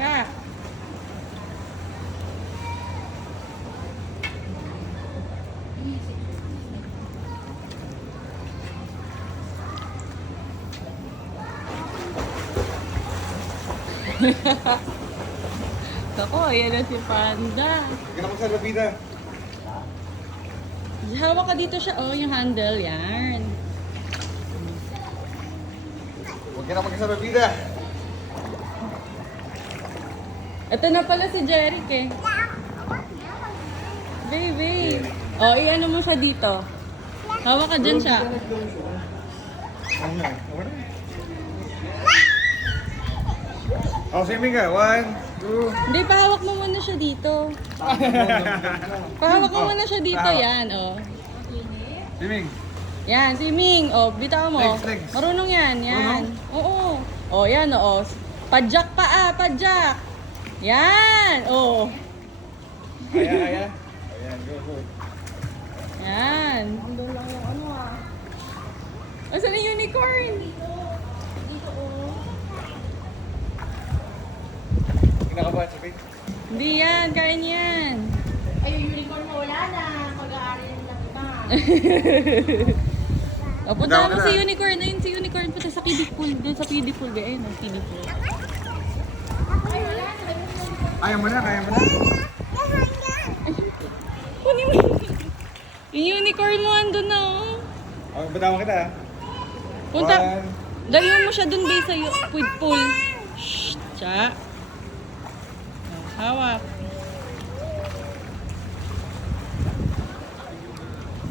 Ka. Ako, ayan na si Panda. Huwag ka na magsalabida. Hawak ka dito siya. Oh, yung handle. Yan. Huwag ka na magsalabida. Ito na pala si Jeric eh. Baby. Oh, i-ano mo siya dito. Hawak ka dyan siya. Oh, swimming ka. 1, 2. Hindi, pahawak mo muna siya dito. Pahawak mo muna siya dito. Yan, oh. Swimming. Yan, swimming. Oh, bitaw mo. Legs. Marunong yan, yan. Oo. Oh, yan, oh. Padjak pa padjak. Yan, oh. Kaya. Ayan, go. Yan. Andun lang yung ano ah. Asan yung unicorn? Dito oh. Kinakabahan si Faith. Hindi yan, kaya niyan. Ay, yung unicorn mo wala na. Pag-aari ng iba. O, punta Punta mo ka si na. unicorn. Ayun si unicorn. Punta sa kiddie pool. Doon sa kiddie pool. Ayun, ang kiddie pool. Ay, wala na. Kaya mo na. Kunin mo. Yung unicorn mo andun na, oh. Oh, batawan kita. Punta. 1. Daliwan mo siya dun, bay, sa pool. Shh, tsa. Hawak.